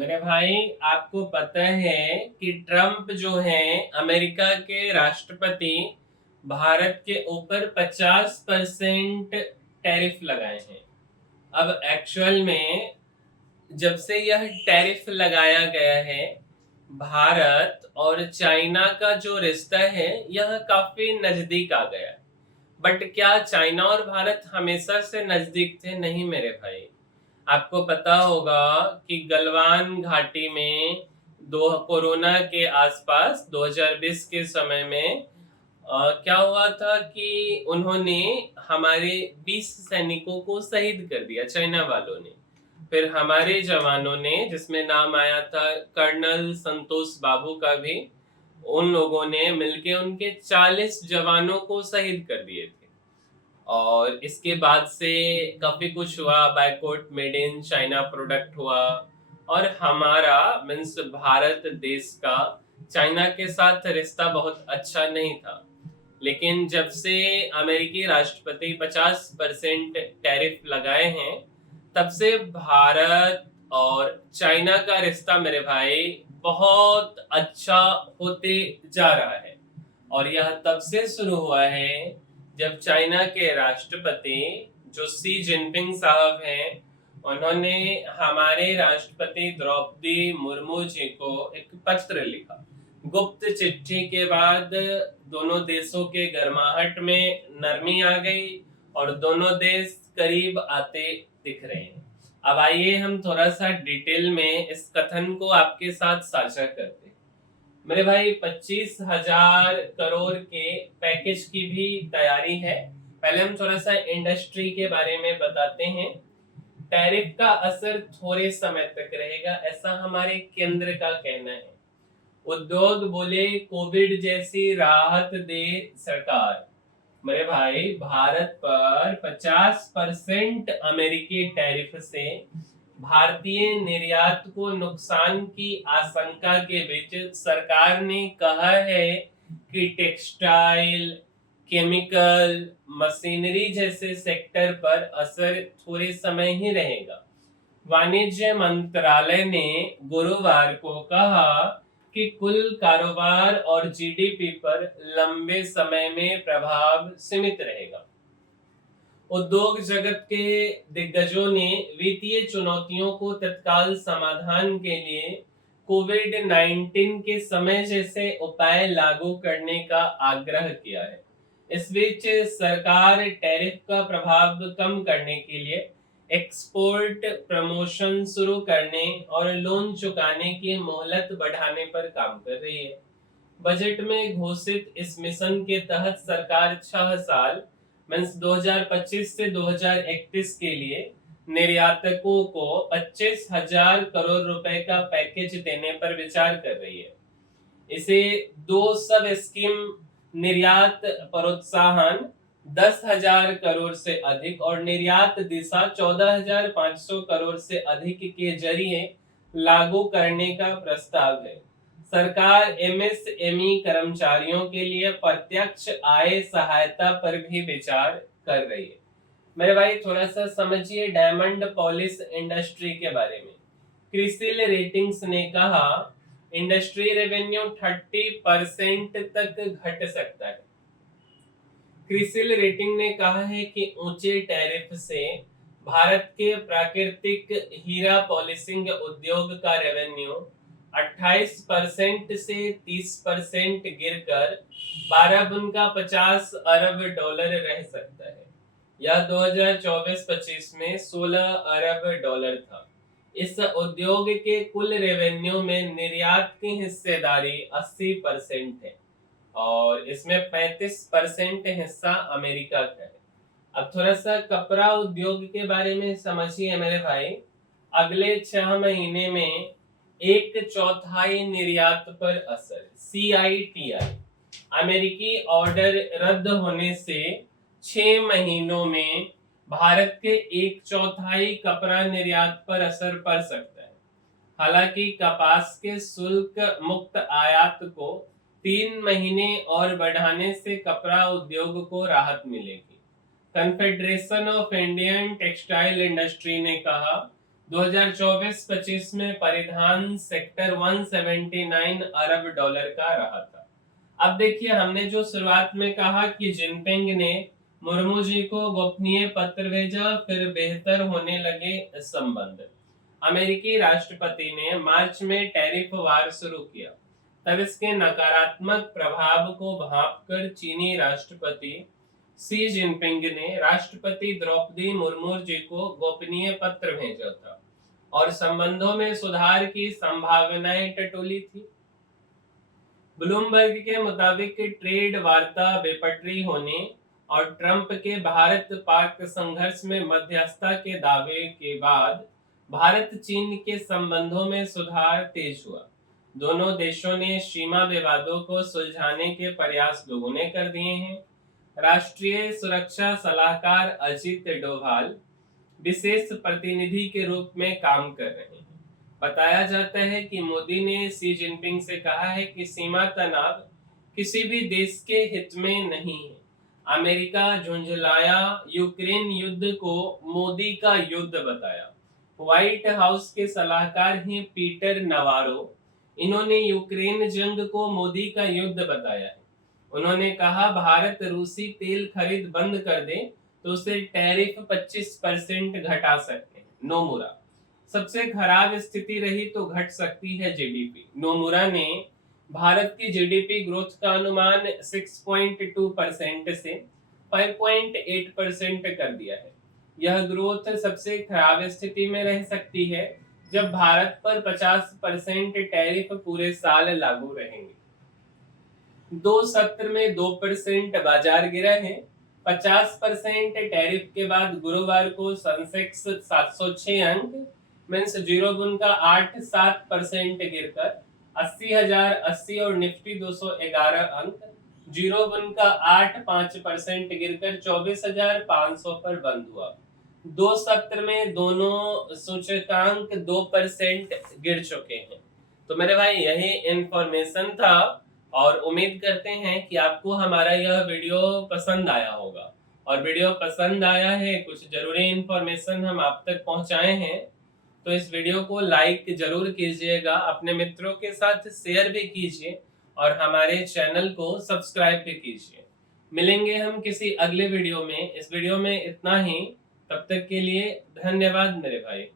मेरे भाई, आपको पता है कि ट्रम्प जो है अमेरिका के राष्ट्रपति, भारत के ऊपर 50% टैरिफ लगाए हैं। अब एक्चुअल में जब से यह टैरिफ लगाया गया है, भारत और चाइना का जो रिश्ता है यह काफी नजदीक आ गया है। बट क्या चाइना और भारत हमेशा से नजदीक थे? नहीं मेरे भाई। आपको पता होगा कि गलवान घाटी में दो कोरोना के आसपास 2020 के समय में क्या हुआ था कि उन्होंने हमारे 20 सैनिकों को शहीद कर दिया, चाइना वालों ने। फिर हमारे जवानों ने, जिसमें नाम आया था कर्नल संतोष बाबू का भी, उन लोगों ने मिलके उनके 40 जवानों को शहीद कर दिए थे। और इसके बाद से काफी कुछ हुआ, boycott made in China product हुआ। और हमारा मीन्स भारत देश का चाइना के साथ रिश्ता बहुत अच्छा नहीं था। लेकिन जब से अमेरिकी राष्ट्रपति 50% टैरिफ लगाए हैं, तब से भारत और चाइना का रिश्ता मेरे भाई बहुत अच्छा होते जा रहा है। और यह तब से शुरू हुआ है जब चाइना के राष्ट्रपति जो शी जिनपिंग साहब हैं, उन्होंने हमारे राष्ट्रपति द्रौपदी मुर्मू जी को एक पत्र लिखा। गुप्त चिट्ठी के बाद दोनों देशों के गर्माहट में नरमी आ गई और दोनों देश करीब आते दिख रहे हैं। अब आइए हम थोड़ा सा डिटेल में इस कथन को आपके साथ साझा करते हैं। मेरे भाई, 25,000 करोड़ के पैकेज की भी तैयारी है। पहले हम थोड़ा सा इंडस्ट्री के बारे में बताते हैं। टैरिफ का असर थोड़े समय तक रहेगा, ऐसा हमारे केंद्र का कहना है। उद्योग बोले कोविड जैसी राहत दे सरकार। मेरे भाई, भारत पर 50% अमेरिकी टैरिफ से भारतीय निर्यात को नुकसान की आशंका के बीच सरकार ने कहा है कि टेक्सटाइल, केमिकल, मशीनरी जैसे सेक्टर पर असर थोड़े समय ही रहेगा। वाणिज्य मंत्रालय ने गुरुवार को कहा कि कुल कारोबार और जीडीपी पर लंबे समय में प्रभाव सीमित रहेगा। उद्योग जगत के दिग्गजों ने वित्तीय चुनौतियों को तत्काल समाधान के लिए कोविड-19 के समय जैसे उपाय लागू करने का आग्रह किया है। इस बीच सरकार टैरिफ का प्रभाव कम करने के लिए एक्सपोर्ट प्रमोशन शुरू करने और लोन चुकाने की मोहलत बढ़ाने पर काम कर रही है। बजट में घोषित इस मिशन के तहत सरकार 6 साल मीन्स 2025 से 2031 के लिए निर्यातकों को 25,000 करोड़ रुपए का पैकेज देने पर विचार कर रही है। इसे दो सब स्कीम, निर्यात प्रोत्साहन 10,000 करोड़ से अधिक और निर्यात दिशा 14,500 करोड़ से अधिक के जरिए लागू करने का प्रस्ताव है। सरकार एमएसएमई कर्मचारियों के लिए प्रत्यक्ष आय सहायता पर भी विचार कर रही है। मेरे भाई, थोड़ा सा समझिए डायमंड पॉलिश इंडस्ट्री के बारे में। क्रिसिल रेटिंग्स ने कहा इंडस्ट्री रेवेन्यू 30% तक घट सकता है। क्रिसिल रेटिंग ने कहा है कि ऊंचे टैरिफ से भारत के प्राकृतिक हीरा पॉलिशिंग उद्योग का रेवेन्यू 28% से 30% गिरकर 12,50 अरब डॉलर रह सकता है। यह 2024-25 में 16 अरब डॉलर था। इस उद्योग के कुल रेवेन्यू में निर्यात की हिस्सेदारी 80% है और इसमें 35% हिस्सा अमेरिका का है। अब थोड़ा सा कपड़ा उद्योग के बारे में समझिए मेरे भाई। अगले 6 महीने में एक चौथाई निर्यात पर असर। CITI, अमेरिकी ऑर्डर रद्द होने से 6 महीनों में भारत के एक चौथाई कपड़ा निर्यात पर असर पड़ सकता है। हालांकि कपास के शुल्क मुक्त आयात को 3 महीने और बढ़ाने से कपड़ा उद्योग को राहत मिलेगी। Confederation of Indian textile industry ने कहा 2024-25 में परिधान सेक्टर 179 अरब डॉलर का रहा था। अब देखिए, हमने जो शुरुआत में कहा कि जिनपिंग ने मुर्मू जी को गोपनीय पत्र भेजा, फिर बेहतर होने लगे संबंध। अमेरिकी राष्ट्रपति ने मार्च में टैरिफ वार शुरू किया। तब इसके नकारात्मक प्रभाव को भांपकर चीनी राष्ट्रपति शी जिनपिंग ने राष्ट्रपति द्रौपदी मुर्मू जी को गोपनीय पत्र भेजा था और संबंधों में सुधार की संभावनाएं टटोली थी। ब्लूमबर्ग के मुताबिक ट्रेड वार्ता बेपटरी होने और ट्रंप के भारत पाक संघर्ष में मध्यस्थता के दावे के बाद भारत चीन के संबंधों में सुधार तेज हुआ। दोनों देशों ने सीमा विवादों को सुलझाने के प्रयास दोगुने कर दिए हैं। राष्ट्रीय सुरक्षा सलाहकार अजित डोभाल विशेष प्रतिनिधि के रूप में काम कर रहे हैं। बताया जाता है कि मोदी ने शी जिनपिंग से कहा है कि सीमा तनाव किसी भी देश के हित में नहीं है। अमेरिका झुंझलाया यूक्रेन युद्ध को मोदी का युद्ध बताया। व्हाइट हाउस के सलाहकार हैं पीटर नवारो, इन्होंने यूक्रेन जंग को मोदी का युद्ध बताया है। उन्होंने कहा, भारत रूसी तेल खरीद बंद कर दे तो उसे टैरिफ 25% घटा सकते हैं। नोमुरा, सबसे खराब स्थिति रही तो घट सकती है जीडीपी। नोमुरा ने भारत की जीडीपी ग्रोथ का अनुमान 6.2% से 5.8% कर दिया है। यह ग्रोथ सबसे खराब स्थिति में रह सकती है जब भारत पर 50% टैरिफ पूरे साल लागू रहेंगे। 2 सत्र में 2% बाजार गिरा है। 50% टैरिफ के बाद गुरुवार को सेंसेक्स 706 अंक मीन्स 0.87% गिरकर 80,080 और निफ्टी 211 अंक 0.85% गिरकर 24,500 पर बंद हुआ। 2 सत्र में दोनों सूचकांक 2% गिर चुके हैं। तो मेरे भाई, यही इंफॉर्मेशन था और उम्मीद करते हैं कि आपको हमारा यह वीडियो पसंद आया होगा। और वीडियो पसंद आया है, कुछ जरूरी इंफॉर्मेशन हम आप तक पहुंचाए हैं, तो इस वीडियो को लाइक जरूर कीजिएगा, अपने मित्रों के साथ शेयर भी कीजिए और हमारे चैनल को सब्सक्राइब भी कीजिए। मिलेंगे हम किसी अगले वीडियो में। इस वीडियो में इतना ही। तब तक के लिए धन्यवाद मेरे भाई।